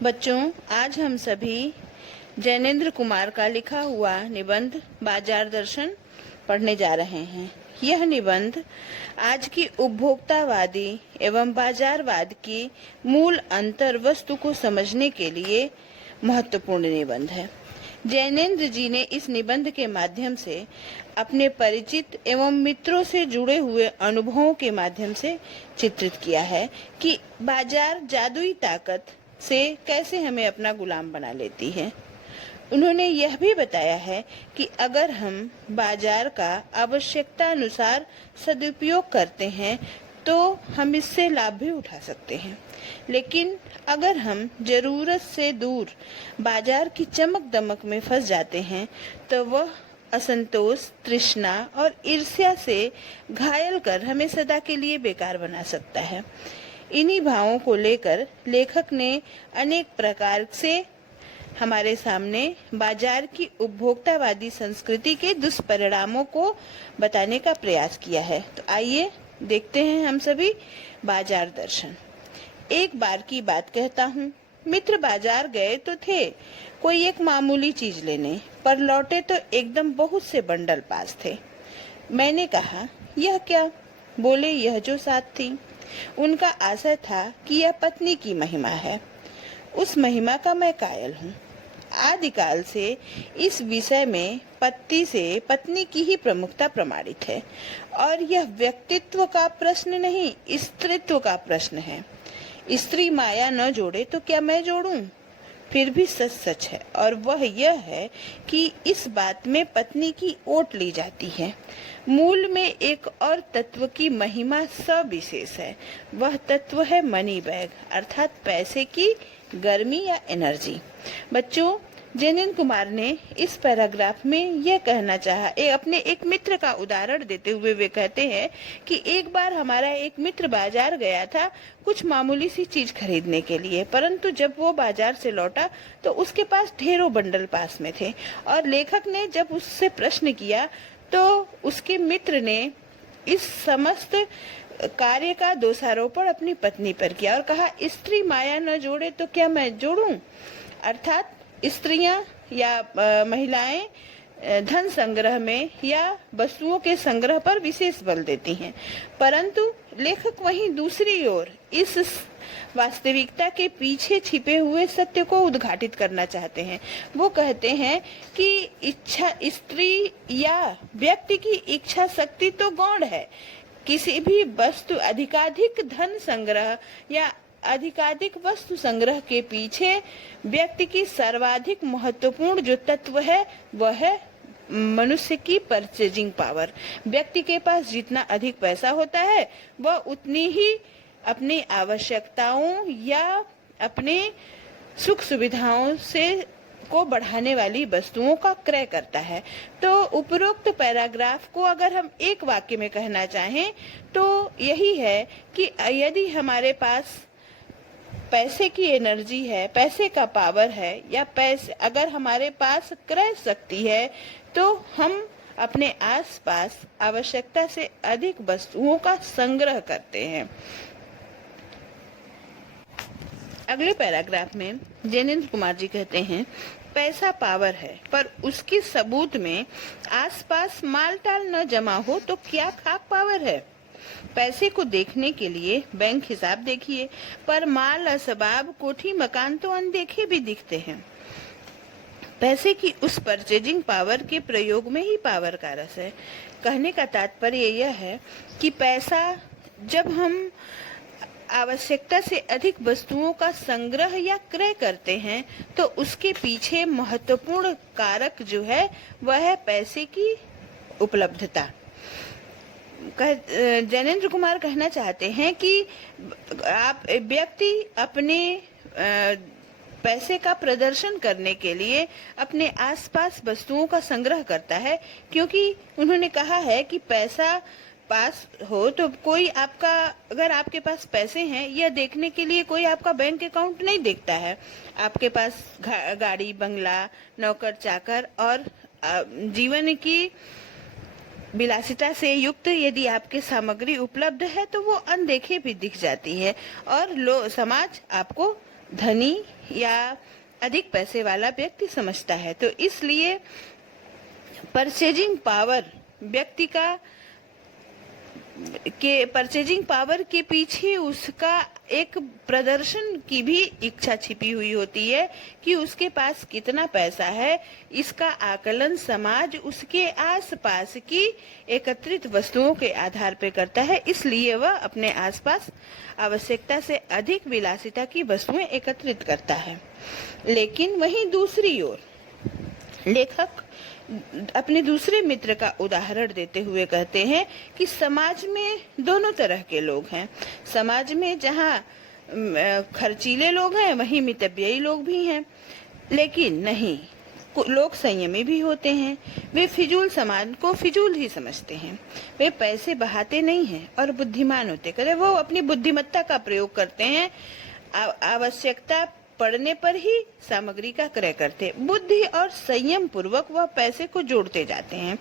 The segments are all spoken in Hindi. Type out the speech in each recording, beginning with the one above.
बच्चों, आज हम सभी जैनेन्द्र कुमार का लिखा हुआ निबंध बाजार दर्शन पढ़ने जा रहे हैं। यह निबंध आज की उपभोक्तावादी एवं बाजारवाद की मूल अंतर वस्तु को समझने के लिए महत्वपूर्ण निबंध है। जैनेन्द्र जी ने इस निबंध के माध्यम से अपने परिचित एवं मित्रों से जुड़े हुए अनुभवों के माध्यम से चित्रित किया है कि बाजार जादुई ताकत से कैसे हमें अपना गुलाम बना लेती है। उन्होंने यह भी बताया है कि अगर हम बाजार का आवश्यकता अनुसार सदुपयोग करते हैं तो हम इससे लाभ भी उठा सकते हैं, लेकिन अगर हम जरूरत से दूर बाजार की चमक दमक में फंस जाते हैं तो वह असंतोष, तृष्णा और ईर्ष्या से घायल कर हमें सदा के लिए बेकार बना सकता है। इन्हीं भावों को लेकर लेखक ने अनेक प्रकार से हमारे सामने बाजार की उपभोक्तावादी संस्कृति के दुष्परिणामों को बताने का प्रयास किया है। तो आइए देखते हैं हम सभी बाजार दर्शन। एक बार की बात कहता हूँ। मित्र बाजार गए तो थे कोई एक मामूली चीज लेने, पर लौटे तो एकदम बहुत से बंडल पास थे। मैंने कहा, यह क्या? बोले, यह जो साथ थी। उनका आशय था कि यह पत्नी की महिमा है। उस महिमा का मैं कायल हूँ। आदिकाल से इस विषय में पति से पत्नी की ही प्रमुखता प्रमाणित है, और यह व्यक्तित्व का प्रश्न नहीं, स्त्रीत्व का प्रश्न है। स्त्री माया न जोड़े तो क्या मैं जोड़ूं? फिर भी सच सच है, और वह यह है कि इस बात में पत्नी की ओट ली जाती है। मूल में एक और तत्व की महिमा सविशेष है। वह तत्व है मनी बैग, अर्थात पैसे की गर्मी या एनर्जी। बच्चों, जैनेन्द्र कुमार ने इस पैराग्राफ में यह कहना चाहा, अपने एक मित्र का उदाहरण देते हुए वे कहते हैं कि एक बार हमारा एक मित्र बाजार गया था कुछ मामूली सी चीज खरीदने के लिए, परंतु जब वो बाजार से लौटा तो उसके पास ढेरों बंडल पास में थे, और लेखक ने जब उससे प्रश्न किया तो उसके मित्र ने इस समस्त कार्य का दोषारोपण अपनी पत्नी पर किया और कहा, स्त्री माया न जोड़े तो क्या मैं जोड़ूं? अर्थात स्त्रियां या महिलाएं धन संग्रह में या वस्तुओं के संग्रह पर विशेष बल देती हैं, परंतु लेखक वहीं दूसरी ओर इस वास्तविकता के पीछे छिपे हुए सत्य को उद्घाटित करना चाहते हैं। वो कहते हैं कि इच्छा, स्त्री या व्यक्ति की इच्छा शक्ति तो गौण है। किसी भी वस्तु अधिकाधिक धन संग्रह या अधिकाधिक वस्तु संग्रह के पीछे व्यक्ति की सर्वाधिक महत्वपूर्ण जो तत्व है वह है मनुष्य की परचेजिंग पावर। व्यक्ति के पास जितना अधिक पैसा होता है वह उतनी ही अपनी आवश्यकताओं या अपने सुख सुविधाओं से को बढ़ाने वाली वस्तुओं का क्रय करता है। तो उपरोक्त पैराग्राफ को अगर हम एक वाक्य में कहना चाहें तो यही है कि यदि हमारे पास पैसे की एनर्जी है, पैसे का पावर है, या पैसे अगर हमारे पास क्रय शक्ति है तो हम अपने आसपास आवश्यकता से अधिक वस्तुओं का संग्रह करते हैं। अगले पैराग्राफ में जैनेन्द्र कुमार जी कहते हैं, पैसा पावर है, पर उसके सबूत में आसपास मालटाल न जमा हो तो क्या खाक पावर है। पैसे को देखने के लिए बैंक हिसाब देखिए, पर माल असबाब, कोठी मकान तो अनदेखे भी दिखते हैं। पैसे की उस परचेजिंग पावर के प्रयोग में ही पावर का रस है। कहने का तात्पर्य यह है कि पैसा, जब हम आवश्यकता से अधिक वस्तुओं का संग्रह या क्रय करते हैं तो उसके पीछे महत्वपूर्ण कारक जो है वह है पैसे की उपलब्धता। जैनेन्द्र कुमार कहना चाहते हैं कि व्यक्ति अपने पैसे का प्रदर्शन करने के लिए अपने आसपास वस्तुओं का संग्रह करता है, क्योंकि उन्होंने कहा है कि पैसा पास हो तो कोई आपका, अगर आपके पास पैसे हैं यह देखने के लिए कोई आपका बैंक अकाउंट नहीं देखता है। आपके पास गाड़ी, बंगला, नौकर चाकर और जीवन की विलासिता से युक्त यदि आपके सामग्री उपलब्ध है तो वो अनदेखे भी दिख जाती है और समाज आपको धनी या अधिक पैसे वाला व्यक्ति समझता है। तो इसलिए परचेजिंग पावर व्यक्ति का परचेजिंग पावर के पीछे उसका एक प्रदर्शन की भी इच्छा छिपी हुई होती है कि उसके पास कितना पैसा है। इसका आकलन समाज उसके आसपास की एकत्रित वस्तुओं के आधार पर करता है, इसलिए वह अपने आसपास आवश्यकता से अधिक विलासिता की वस्तुएं एकत्रित करता है। लेकिन वहीं दूसरी ओर लेखक अपने दूसरे मित्र का उदाहरण देते हुए कहते हैं कि समाज में दोनों तरह के लोग हैं। समाज में जहाँ खर्चीले लोग हैं वहीं मितव्ययी लोग भी हैं, लेकिन नहीं, लोग संयमी भी होते हैं। वे फिजूल सामान को फिजूल ही समझते हैं। वे पैसे बहाते नहीं हैं और बुद्धिमान होते करे वो अपनी बुद्धिमत्ता का प्रयोग करते हैं। आवश्यकता पड़ने पर ही सामग्री का क्रय करते। बुद्धि और संयम पूर्वक वह पैसे को जोड़ते जाते हैं।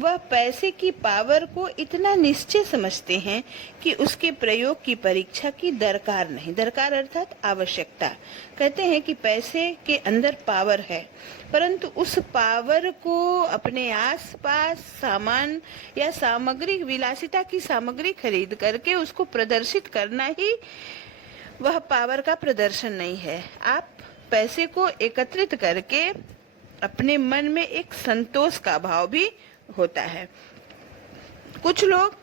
वह पैसे की पावर को इतना निश्चय समझते हैं कि उसके प्रयोग की परीक्षा की दरकार नहीं। दरकार अर्थात आवश्यकता। कहते हैं कि पैसे के अंदर पावर है, परंतु उस पावर को अपने आसपास सामान या सामग्री, विलासिता की सामग्री खरीद करके उसको प्रदर्शित करना ही वह पावर का प्रदर्शन नहीं है। आप पैसे को एकत्रित करके अपने मन में एक संतोष का भाव भी होता है। कुछ लोग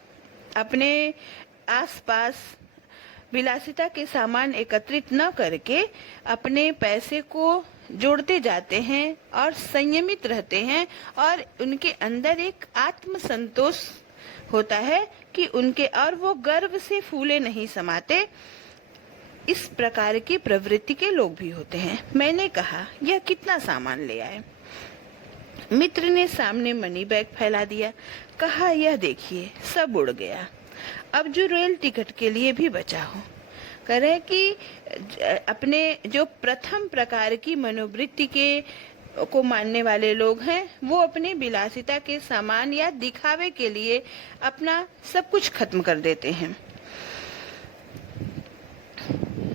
अपने आसपास विलासिता के सामान एकत्रित न करके अपने पैसे को जोड़ते जाते हैं और संयमित रहते हैं, और उनके अंदर एक आत्मसंतोष होता है कि उनके, और वो गर्व से फूले नहीं समाते। इस प्रकार की प्रवृत्ति के लोग भी होते हैं। मैंने कहा, यह कितना सामान ले आए? मित्र ने सामने मनी बैग फैला दिया। कहा, यह देखिए, सब उड़ गया। अब जो रेल टिकट के लिए भी बचा हो। कह रहे कि अपने जो प्रथम प्रकार की मनोवृत्ति को मानने वाले लोग हैं, वो अपने विलासिता के सामान या दिखावे के लिए अपना सब कुछ खत्म कर देते हैं।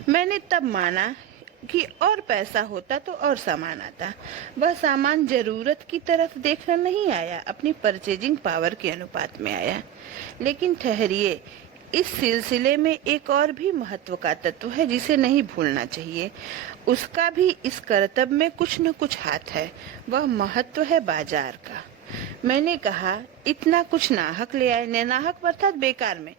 मैंने तब माना कि और पैसा होता तो और सामान आता। वह सामान जरूरत की तरफ देखकर नहीं आया, अपनी परचेजिंग पावर के अनुपात में आया। लेकिन ठहरिए, इस सिलसिले में एक और भी महत्व का तत्व है जिसे नहीं भूलना चाहिए। उसका भी इस कर्तव्य में कुछ न कुछ हाथ है। वह महत्व है बाजार का। मैंने कहा, इतना कुछ नाहक ले आए। नाहक अर्थात बेकार में।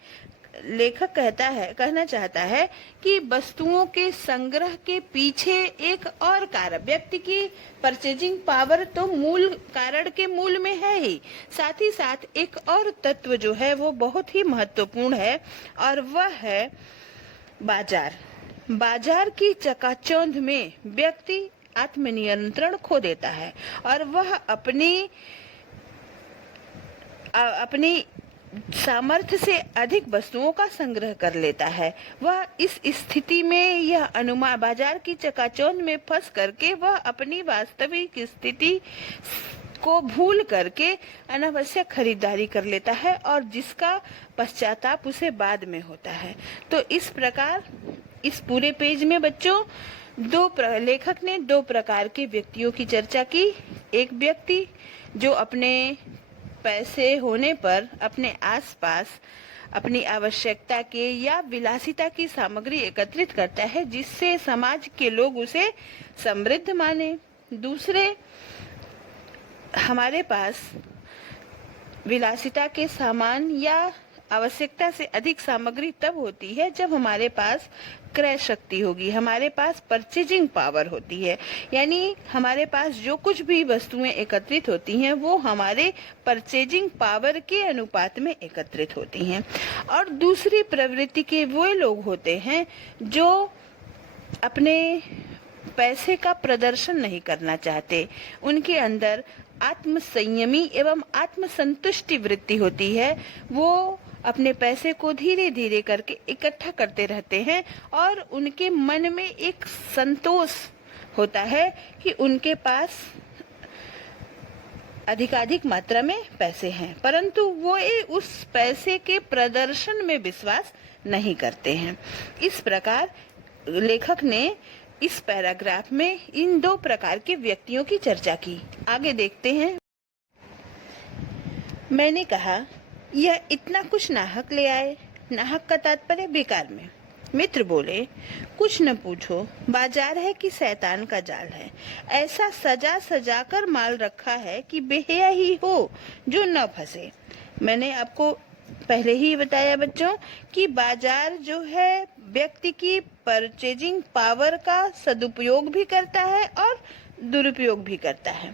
लेखक कहना चाहता है कि वस्तुओं के संग्रह के पीछे एक और कारण, व्यक्ति की परचेजिंग पावर तो मूल कारण के मूल में है ही, साथ ही साथ एक और तत्व जो है वो बहुत ही महत्वपूर्ण है, और वह है बाजार। बाजार की चकाचौंध में व्यक्ति आत्मनियंत्रण खो देता है और वह अपनी सामर्थ्य से अधिक वस्तुओं का संग्रह कर लेता है। वह इस स्थिति में यह अनुमान, बाजार की चकाचौंध में फंस करके वह अपनी वास्तविक स्थिति को भूल करके अनावश्यक खरीदारी कर लेता है, और जिसका पश्चाताप उसे बाद में होता है। तो इस प्रकार इस पूरे पेज में बच्चों लेखक ने दो प्रकार के व्यक्तियों की चर्चा की। एक व्यक्ति जो अपने पैसे होने पर अपने आसपास अपनी आवश्यकता के या विलासिता की सामग्री एकत्रित करता है, जिससे समाज के लोग उसे समृद्ध माने। दूसरे, हमारे पास विलासिता के सामान या आवश्यकता से अधिक सामग्री तब होती है जब हमारे पास क्रय शक्ति होगी, हमारे पास परचेजिंग पावर होती है। यानी हमारे पास जो कुछ भी वस्तुएं एकत्रित होती हैं वो हमारे परचेजिंग पावर के अनुपात में एकत्रित होती हैं। और दूसरी प्रवृत्ति के वो लोग होते हैं जो अपने पैसे का प्रदर्शन नहीं करना चाहते। उनके अंदर आत्मसंयमी एवं आत्मसंतुष्टि वृत्ति होती है। वो अपने पैसे को धीरे धीरे करके इकट्ठा करते रहते हैं और उनके मन में एक संतोष होता है कि उनके पास अधिकाधिक मात्रा में पैसे हैं, परंतु वो उस पैसे के प्रदर्शन में विश्वास नहीं करते हैं। इस प्रकार लेखक ने इस पैराग्राफ में इन दो प्रकार के व्यक्तियों की चर्चा की। आगे देखते हैं। मैंने कहा, यह इतना कुछ नाहक ले आए। नाहक का तात्पर्य बेकार में। मित्र बोले, कुछ न पूछो, बाजार है कि शैतान का जाल है। ऐसा सजा सजा कर माल रखा है कि बेहया ही हो जो न फंसे। मैंने आपको पहले ही बताया बच्चों कि बाजार जो है व्यक्ति की परचेजिंग पावर का सदुपयोग भी करता है और दुरुपयोग भी करता है।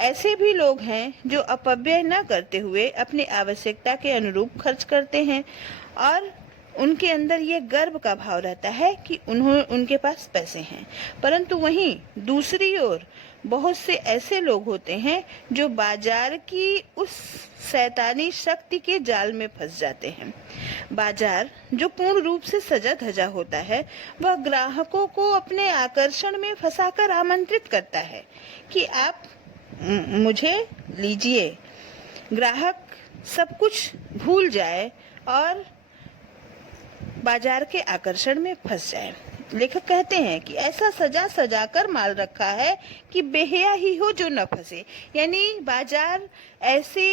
ऐसे भी लोग हैं जो अपव्यय न करते हुए अपनी आवश्यकता के अनुरूप खर्च करते हैं और उनके अंदर ये गर्व का भाव रहता है कि उनके पास पैसे हैं। परंतु वहीं दूसरी ओर बहुत से ऐसे लोग होते हैं जो बाजार की उस शैतानी शक्ति के जाल में फंस जाते हैं। बाजार जो पूर्ण रूप से सजा धजा होता है, वह ग्राहकों को अपने आकर्षण में फंसाकर आमंत्रित करता है कि आप मुझे लीजिए। ग्राहक सब कुछ भूल जाए और बाजार के आकर्षण में फंस जाए। लेखक कहते हैं कि ऐसा सजा सजा कर माल रखा है कि बेहया ही हो जो न फंसे। यानी बाजार ऐसे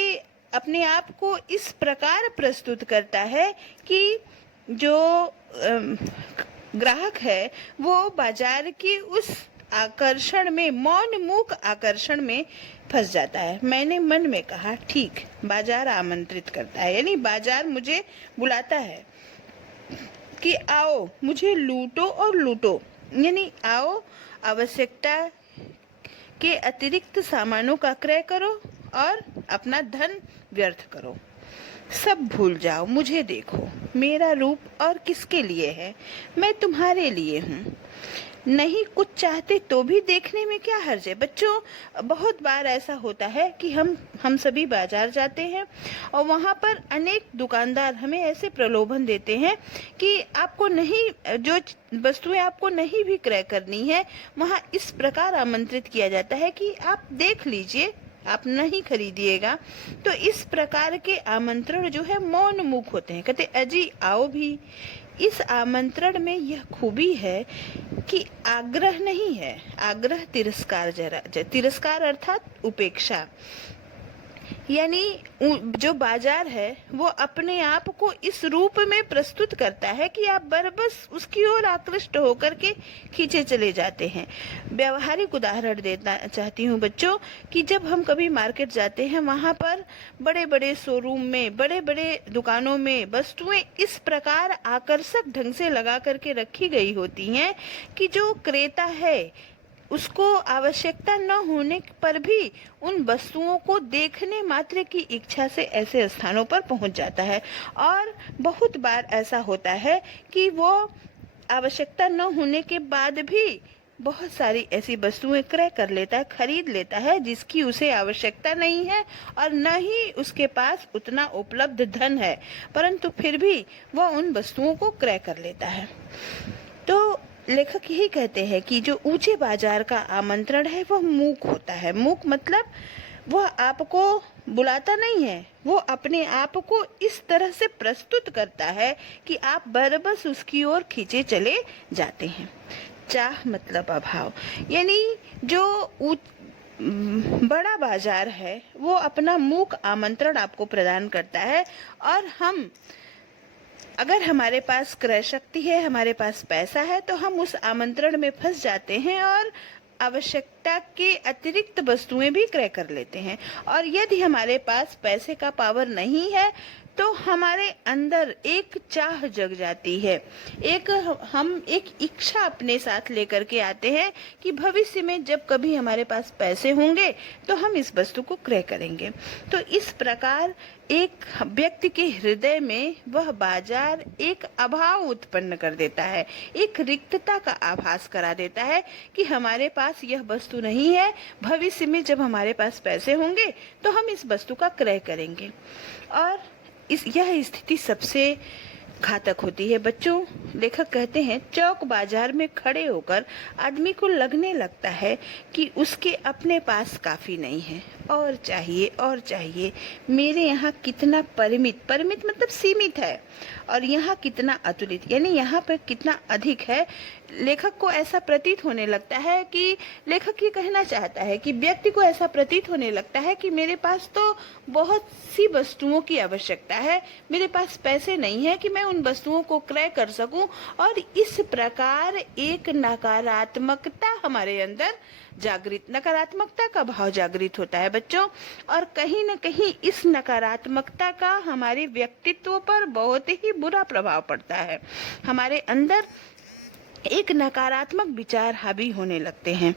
अपने आप को इस प्रकार प्रस्तुत करता है कि जो ग्राहक है वो बाजार की उस आकर्षण में, मौन मूक आकर्षण में फंस जाता है। मैंने मन में कहा, ठीक, बाजार आमंत्रित करता है, यानी बाजार मुझे बुलाता है कि आओ मुझे लूटो और लूटो। यानी आओ, आवश्यकता के अतिरिक्त सामानों का क्रय करो और अपना धन व्यर्थ करो। सब भूल जाओ, मुझे देखो, मेरा रूप और किसके लिए है, मैं तुम्हारे लिए हूँ। नहीं कुछ चाहते तो भी देखने में क्या हर्ज है। बच्चों, बहुत बार ऐसा होता है कि हम सभी बाजार जाते हैं और वहाँ पर अनेक दुकानदार हमें ऐसे प्रलोभन देते हैं कि आपको नहीं, जो वस्तुएं आपको नहीं भी क्रय करनी है, वहाँ इस प्रकार आमंत्रित किया जाता है कि आप देख लीजिए, आप नहीं खरीदिएगा। तो इस प्रकार के आमंत्रण जो है मौन मुख होते हैं। कहते अजी आओ भी। इस आमंत्रण में यह खूबी है कि आग्रह नहीं है। आग्रह तिरस्कार, तिरस्कार अर्थात उपेक्षा। यानी जो बाजार है वो अपने आप को इस रूप में प्रस्तुत करता है कि आप बरबस उसकी ओर आकृष्ट होकर के खींचे चले जाते हैं। व्यवहारिक उदाहरण देना चाहती हूँ बच्चों कि जब हम कभी मार्केट जाते हैं, वहाँ पर बड़े बड़े शोरूम में, बड़े बड़े दुकानों में वस्तुएं इस प्रकार आकर्षक ढंग से लगा करके रखी गई होती हैं कि जो क्रेता है उसको आवश्यकता न होने पर भी उन वस्तुओं को देखने मात्र की इच्छा से ऐसे स्थानों पर पहुंच जाता है। और बहुत बार ऐसा होता है कि वो आवश्यकता न होने के बाद भी बहुत सारी ऐसी वस्तुएं क्रय कर लेता है, खरीद लेता है जिसकी उसे आवश्यकता नहीं है और न ही उसके पास उतना उपलब्ध धन है, परंतु फिर भी वह उन वस्तुओं को क्रय कर लेता है। तो लेखक यही कहते हैं कि जो ऊंचे बाजार का आमंत्रण है वह मूक होता है। मूक मतलब वह आपको बुलाता नहीं है, वो अपने आप को इस तरह से प्रस्तुत करता है कि आप बरबस उसकी ओर खींचे चले जाते हैं। चाह मतलब अभाव। यानी जो बड़ा बाजार है वो अपना मूक आमंत्रण आपको प्रदान करता है और अगर हमारे पास क्रय शक्ति है, हमारे पास पैसा है, तो हम उस आमंत्रण में फंस जाते हैं और आवश्यकता के अतिरिक्त वस्तुएं भी क्रय कर लेते हैं। और यदि हमारे पास पैसे का पावर नहीं है तो हमारे अंदर एक चाह जग जाती है, हम एक इच्छा अपने साथ लेकर के आते हैं कि भविष्य में जब कभी हमारे पास पैसे होंगे तो हम इस वस्तु को क्रय करेंगे। तो इस प्रकार एक व्यक्ति के हृदय में वह बाजार एक अभाव उत्पन्न कर देता है, एक रिक्तता का आभास करा देता है कि हमारे पास यह वस्तु नहीं है, भविष्य में जब हमारे पास पैसे होंगे तो हम इस वस्तु का क्रय करेंगे। और यह स्थिति सबसे घातक होती है। बच्चों, लेखक कहते हैं चौक बाजार में खड़े होकर आदमी को लगने लगता है कि उसके अपने पास काफी नहीं है, और चाहिए। मेरे यहाँ कितना परिमित मतलब सीमित है और यहाँ कितना अतुलित, यानी यहाँ पर कितना अधिक है, लेखक को ऐसा प्रतीत होने लगता है कि लेखक ये कहना चाहता है कि व्यक्ति को ऐसा प्रतीत होने लगता है कि मेरे पास तो बहुत सी वस्तुओं की आवश्यकता है, मेरे पास पैसे नहीं है कि मैं उन वस्तुओं को क्रय कर सकूं, और इस प्रकार एक नकारात्मकता हमारे अंदर नकारात्मकता का भाव जागृत होता है बच्चों। और कहीं न कहीं इस नकारात्मकता का हमारे व्यक्तित्व पर बहुत ही बुरा प्रभाव पड़ता है। हमारे अंदर एक नकारात्मक विचार हावी होने लगते हैं।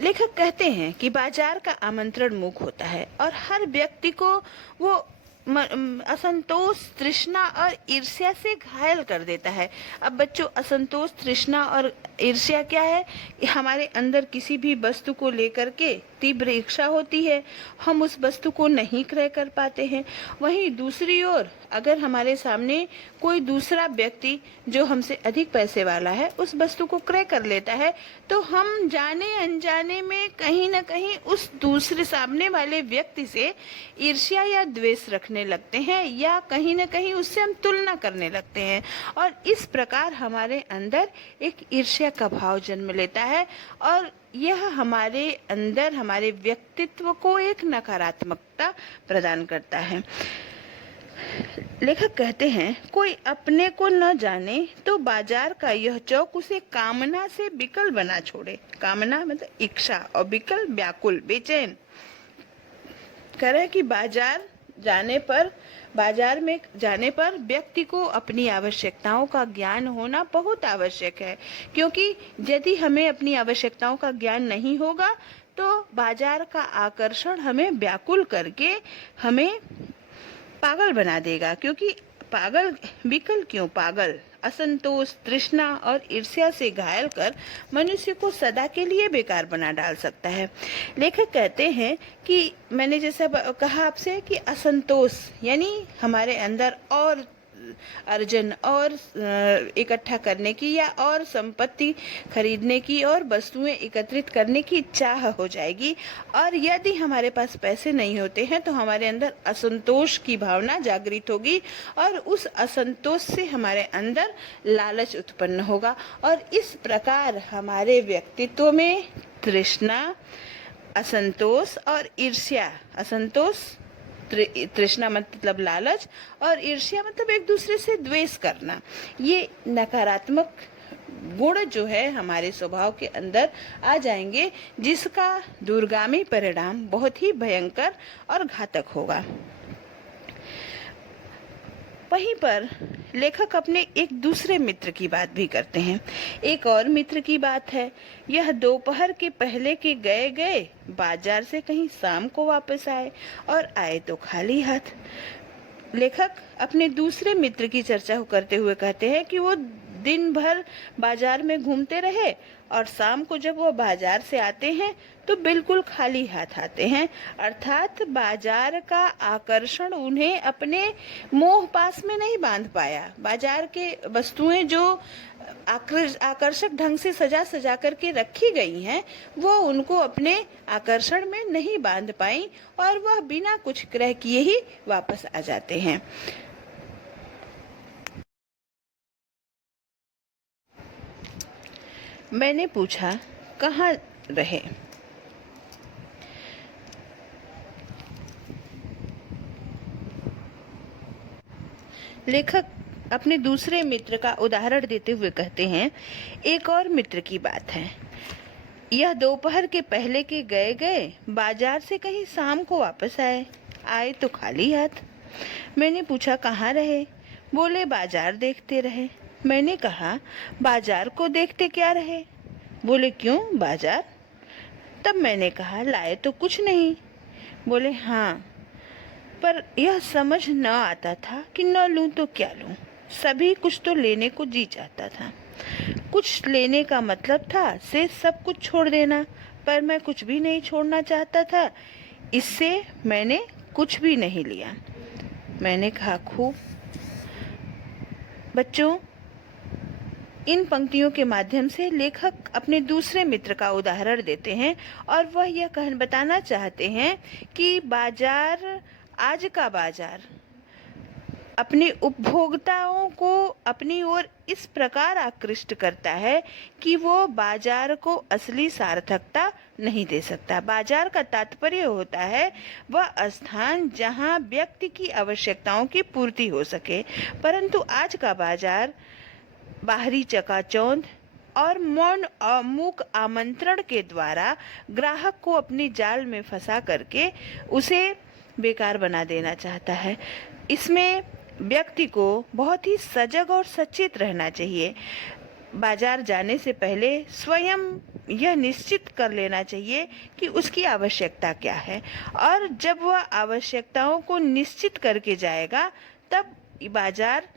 लेखक कहते हैं कि बाजार का आमंत्रण मूक होता है और हर व्यक्ति को वो असंतोष, तृष्णा और ईर्ष्या से घायल कर देता है। अब बच्चों, असंतोष, तृष्णा और ईर्ष्या क्या है? हमारे अंदर किसी भी वस्तु को लेकर के तीव्र इच्छा होती है, हम उस वस्तु को नहीं क्रय कर पाते हैं। वहीं दूसरी ओर अगर हमारे सामने कोई दूसरा व्यक्ति जो हमसे अधिक पैसे वाला है उस वस्तु को क्रय कर लेता है, तो हम जाने अनजाने में कहीं न कहीं उस दूसरे सामने वाले व्यक्ति से ईर्ष्या या द्वेष रखने लगते हैं, या कहीं न कहीं उससे हम तुलना करने लगते हैं, और इस प्रकार हमारे अंदर एक ईर्ष्या का भाव जन्म लेता है, और यह हमारे अंदर हमारे व्यक्तित्व को एक नकारात्मकता प्रदान करता है। लेखक कहते हैं, कोई अपने को न जाने तो बाजार का यह चौक उसे कामना से विकल बना छोड़े। कामना मतलब इच्छा, और विकल व्याकुल, बेचैन। कह रहे कि बाजार में जाने पर व्यक्ति को अपनी आवश्यकताओं का ज्ञान होना बहुत आवश्यक है, क्योंकि यदि हमें अपनी आवश्यकताओं का ज्ञान नहीं होगा तो बाजार का आकर्षण हमें व्याकुल करके हमें पागल बना देगा। क्योंकि पागल असंतोष, तृष्णा और ईर्ष्या से घायल कर मनुष्य को सदा के लिए बेकार बना डाल सकता है। लेखक कहते हैं कि मैंने जैसा कहा आपसे कि असंतोष यानी हमारे अंदर और अर्जन और इकट्ठा करने की या और संपत्ति खरीदने की और वस्तुएं एकत्रित करने की चाह हो जाएगी, और यदि हमारे पास पैसे नहीं होते हैं तो हमारे अंदर असंतोष की भावना जागृत होगी, और उस असंतोष से हमारे अंदर लालच उत्पन्न होगा, और इस प्रकार हमारे व्यक्तित्व में तृष्णा, असंतोष और ईर्ष्या, तृष्णा मतलब लालच और ईर्ष्या मतलब एक दूसरे से द्वेष करना, ये नकारात्मक गुण जो है हमारे स्वभाव के अंदर आ जाएंगे, जिसका दूरगामी परिणाम बहुत ही भयंकर और घातक होगा। वहीं पर लेखक अपने एक दूसरे मित्र की बात भी करते हैं। एक और मित्र की बात है, यह दोपहर के पहले के गए बाजार से कहीं शाम को वापस आए, और आए तो खाली हाथ। लेखक अपने दूसरे मित्र की चर्चा करते हुए कहते हैं कि वो दिन भर बाजार में घूमते रहे और शाम को जब वो बाजार से आते हैं तो बिल्कुल खाली हाथ आते हैं, अर्थात बाजार का आकर्षण उन्हें अपने मोह पास में नहीं बांध पाया। बाजार के वस्तुएं जो आकर्षक ढंग से सजा करके रखी गई हैं, वो उनको अपने आकर्षण में नहीं बांध पाई, और वह बिना कुछ क्रय किए ही वापस आ जाते हैं। मैंने पूछा, कहाँ रहे? लेखक अपने दूसरे मित्र का उदाहरण देते हुए कहते हैं, एक और मित्र की बात है, यह दोपहर के पहले के गए बाजार से कहीं शाम को वापस आए तो खाली हाथ। मैंने पूछा, कहाँ रहे? बोले, बाजार देखते रहे। मैंने कहा, बाजार को देखते क्या रहे? बोले, क्यों बाजार? तब मैंने कहा, लाए तो कुछ नहीं। बोले, हाँ, पर यह समझ न आता था कि न लूं तो क्या लूं। सभी कुछ तो लेने को जी चाहता था। कुछ लेने का मतलब था से सब कुछ छोड़ देना, पर मैं कुछ भी नहीं छोड़ना चाहता था, इससे मैंने कुछ भी नहीं लिया। मैंने कहा, खूब। बच्चों, इन पंक्तियों के माध्यम से लेखक अपने दूसरे मित्र का उदाहरण देते हैं, और वह यह बताना चाहते हैं कि बाजार, आज का बाजार अपने उपभोक्ताओं को अपनी ओर इस प्रकार आकृष्ट करता है कि वो बाजार को असली सार्थकता नहीं दे सकता। बाजार का तात्पर्य होता है वह स्थान जहां व्यक्ति की आवश्यकताओं की पूर्ति हो सके, परंतु आज का बाजार बाहरी चकाचौंध और मौन मूक आमंत्रण के द्वारा ग्राहक को अपने जाल में फंसा करके उसे बेकार बना देना चाहता है। इसमें व्यक्ति को बहुत ही सजग और सचेत रहना चाहिए। बाजार जाने से पहले स्वयं यह निश्चित कर लेना चाहिए कि उसकी आवश्यकता क्या है, और जब वह आवश्यकताओं को निश्चित करके जाएगा तब बाजार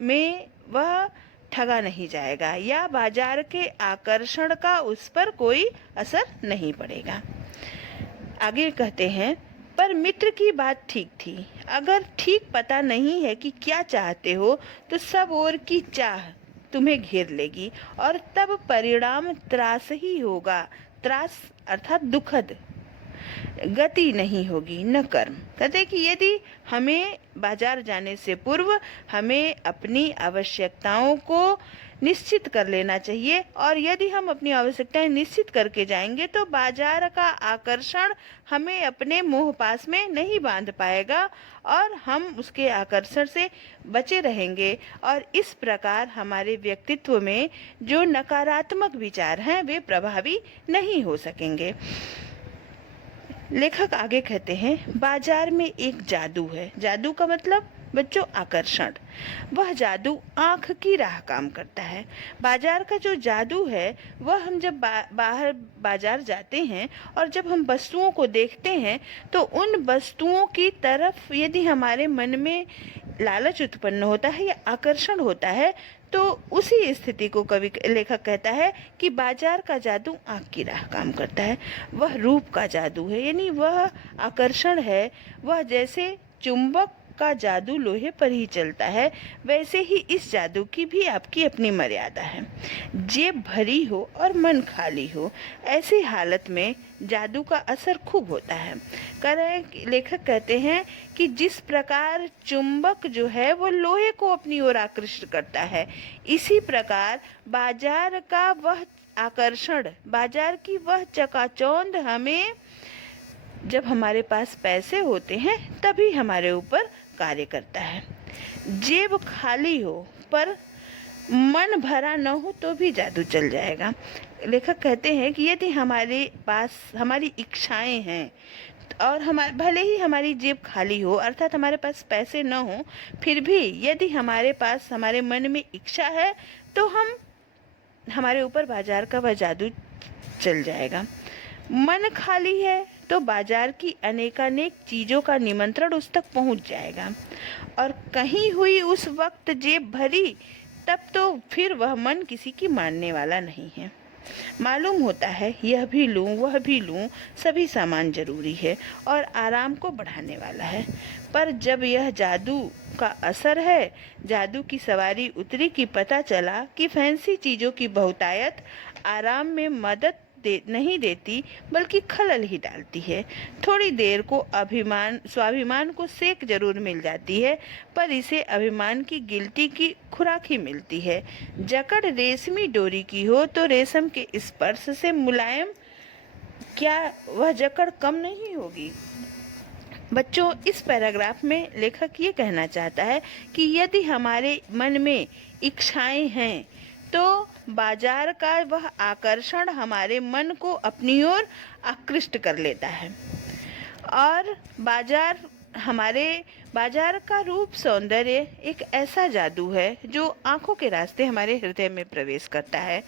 में वह ठगा नहीं जाएगा या बाजार के आकर्षण का उस पर कोई असर नहीं पड़ेगा। आगे कहते हैं, पर मित्र की बात ठीक थी। अगर ठीक पता नहीं है कि क्या चाहते हो तो सब ओर की चाह तुम्हें घेर लेगी और तब परिणाम त्रास ही होगा। त्रास अर्थात दुखद, गति नहीं होगी न कर्म। कहते कि यदि हमें बाजार जाने से पूर्व हमें अपनी आवश्यकताओं को निश्चित कर लेना चाहिए, और यदि हम अपनी आवश्यकताएं निश्चित करके जाएंगे तो बाजार का आकर्षण हमें अपने मोह पास में नहीं बांध पाएगा और हम उसके आकर्षण से बचे रहेंगे, और इस प्रकार हमारे व्यक्तित्व में जो नकारात्मक विचार हैं वे प्रभावी नहीं हो सकेंगे। लेखक आगे कहते हैं, बाजार में एक जादू है। जादू का मतलब बच्चों आकर्षण। वह जादू आंख की राह काम करता है। बाजार का जो जादू है वह हम जब बाहर बाजार जाते हैं और जब हम वस्तुओं को देखते हैं तो उन वस्तुओं की तरफ यदि हमारे मन में लालच उत्पन्न होता है या आकर्षण होता है तो उसी स्थिति को कवि लेखक कहता है कि बाजार का जादू आंख की राह काम करता है। वह रूप का जादू है, यानी वह आकर्षण है। वह जैसे चुंबक का जादू लोहे पर ही चलता है, वैसे ही इस जादू की भी आपकी अपनी मर्यादा है। जेब भरी हो और मन खाली हो, ऐसी हालत में जादू का असर खूब होता है। लेखक कहते हैं कि जिस प्रकार चुंबक जो है वो लोहे को अपनी ओर आकृष्ट करता है, इसी प्रकार बाजार का वह आकर्षण, बाजार की वह चकाचौंध हमें जब हमारे पास पैसे होते हैं तभी हमारे ऊपर कार्य करता है। जेब खाली हो पर मन भरा न हो तो भी जादू चल जाएगा। लेखक कहते हैं कि यदि हमारे पास हमारी इच्छाएं हैं और भले ही हमारी जेब खाली हो अर्थात हमारे पास पैसे न हो, फिर भी यदि हमारे पास हमारे मन में इच्छा है तो हमारे ऊपर बाजार का वह जादू चल जाएगा। मन खाली है तो बाजार की अनेकानेक चीज़ों का निमंत्रण उस तक पहुंच जाएगा, और कहीं हुई उस वक्त जेब भरी तब तो फिर वह मन किसी की मानने वाला नहीं है। मालूम होता है यह भी लूँ वह भी लूँ, सभी सामान जरूरी है और आराम को बढ़ाने वाला है, पर जब यह जादू का असर है, जादू की सवारी उतरी कि पता चला कि फैंसी चीज़ों की बहुतायत आराम में मदद नहीं देती बल्कि खलल ही डालती है। थोड़ी देर को स्वाभिमान को सेक जरूर मिल जाती है, पर इसे अभिमान की गिल्टी की खुराक ही मिलती है। जकड़ रेशमी डोरी की हो तो रेशम के स्पर्श से मुलायम, क्या वह जकड़ कम नहीं होगी? बच्चों, इस पैराग्राफ में लेखक ये कहना चाहता है कि यदि हमारे मन में इच्छाएं हैं तो बाजार का वह आकर्षण हमारे मन को अपनी ओर आकृष्ट कर लेता है, और बाजार का रूप सौंदर्य एक ऐसा जादू है जो आंखों के रास्ते हमारे हृदय में प्रवेश करता है,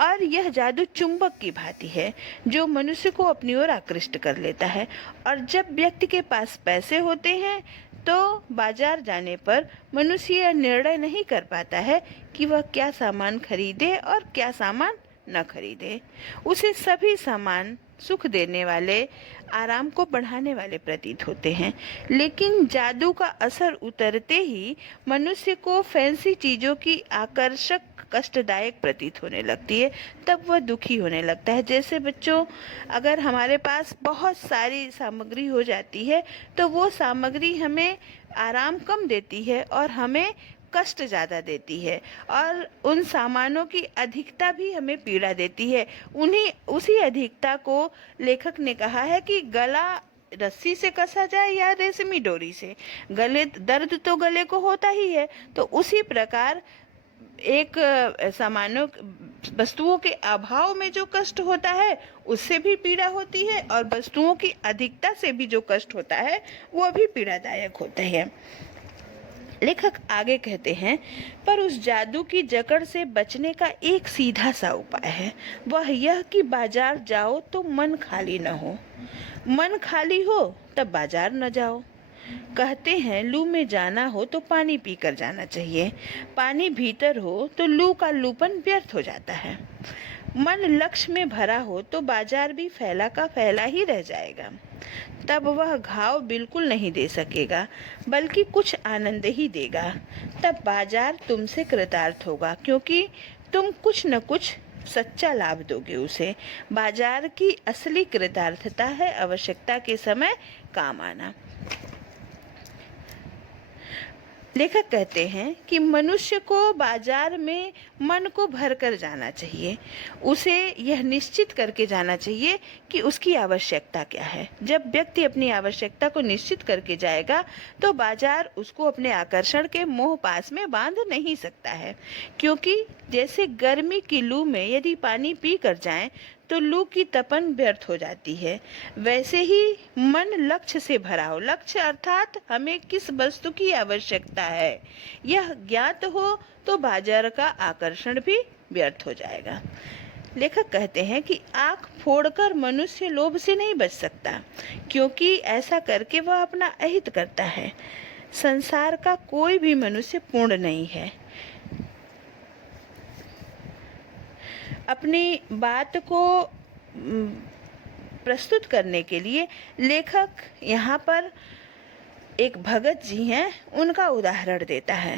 और यह जादू चुंबक की भांति है जो मनुष्य को अपनी ओर आकृष्ट कर लेता है। और जब व्यक्ति के पास पैसे होते हैं तो बाजार जाने पर मनुष्य यह निर्णय नहीं कर पाता है कि वह क्या सामान खरीदे और क्या सामान न खरीदे। उसे सभी सामान सुख देने वाले, आराम को बढ़ाने वाले प्रतीत होते हैं, लेकिन जादू का असर उतरते ही मनुष्य को फैंसी चीज़ों की आकर्षक कष्टदायक प्रतीत होने लगती है, तब वह दुखी होने लगता है। जैसे बच्चों, अगर हमारे पास बहुत सारी सामग्री हो जाती है तो वो सामग्री हमें आराम कम देती है और हमें कष्ट ज़्यादा देती है, और उन सामानों की अधिकता भी हमें पीड़ा देती है। उसी अधिकता को लेखक ने कहा है कि गला रस्सी से कसा जाए या रेशमी डोरी से, गले दर्द तो गले को होता ही है, तो उसी प्रकार एक सामानों वस्तुओं के अभाव में जो कष्ट होता है उससे भी पीड़ा होती है, और वस्तुओं की अधिकता से भी जो कष्ट होता है वो भी पीड़ादायक होता है। लेखक आगे कहते हैं, पर उस जादू की जकड़ से बचने का एक सीधा सा उपाय है, वह यह कि बाजार जाओ तो मन खाली न हो। मन खाली हो तब बाजार न जाओ। कहते हैं लू में जाना हो तो पानी पीकर जाना चाहिए, पानी भीतर हो तो लू का लूपन व्यर्थ हो जाता है। मन लक्ष्य में भरा हो तो बाजार भी फैला का फैला ही रह जाएगा, तब वह घाव बिल्कुल नहीं दे सकेगा बल्कि कुछ आनंद ही देगा। तब बाजार तुमसे कृतार्थ होगा, क्योंकि तुम कुछ न कुछ सच्चा लाभ दोगे उसे। बाजार की असली कृतार्थता है आवश्यकता के समय काम आना। लेखक कहते हैं कि मनुष्य को बाजार में मन को भर कर जाना चाहिए, उसे यह निश्चित करके जाना चाहिए कि उसकी आवश्यकता क्या है। जब व्यक्ति अपनी आवश्यकता को निश्चित करके जाएगा तो बाजार उसको अपने आकर्षण के मोह पास में बांध नहीं सकता है, क्योंकि जैसे गर्मी की लू में यदि पानी पी कर जाएं तो लू की तपन व्यर्थ हो जाती है, वैसे ही मन लक्ष्य से भरा हो, लक्ष्य अर्थात हमें किस वस्तु की आवश्यकता है यह ज्ञात हो तो बाजार का आकर्षण भी व्यर्थ हो जाएगा। लेखक कहते हैं कि आँख फोड़कर मनुष्य लोभ से नहीं बच सकता, क्योंकि ऐसा करके वह अपना अहित करता है। संसार का कोई भी मनुष्य पूर्ण नहीं है। अपनी बात को प्रस्तुत करने के लिए लेखक यहाँ पर एक भगत जी हैं, उनका उदाहरण देता है।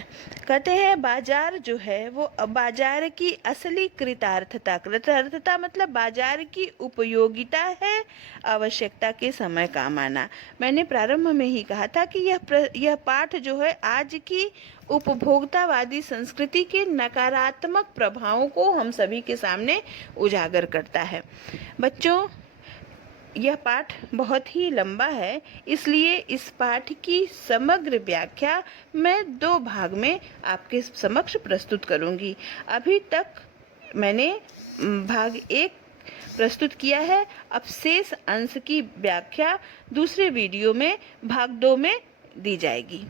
कहते हैं बाजार जो है वो बाजार की असली कृतार्थता मतलब बाजार की उपयोगिता है, आवश्यकता के समय काम आना। मैंने प्रारंभ में ही कहा था कि यह पाठ जो है आज की उपभोक्तावादी संस्कृति के नकारात्मक प्रभावों को हम सभी के सामने उजागर करता है। बच्चों, यह पाठ बहुत ही लंबा है, इसलिए इस पाठ की समग्र व्याख्या मैं 2 भाग में आपके समक्ष प्रस्तुत करूंगी। अभी तक मैंने भाग 1 प्रस्तुत किया है, अब शेष अंश की व्याख्या दूसरे वीडियो में भाग 2 में दी जाएगी।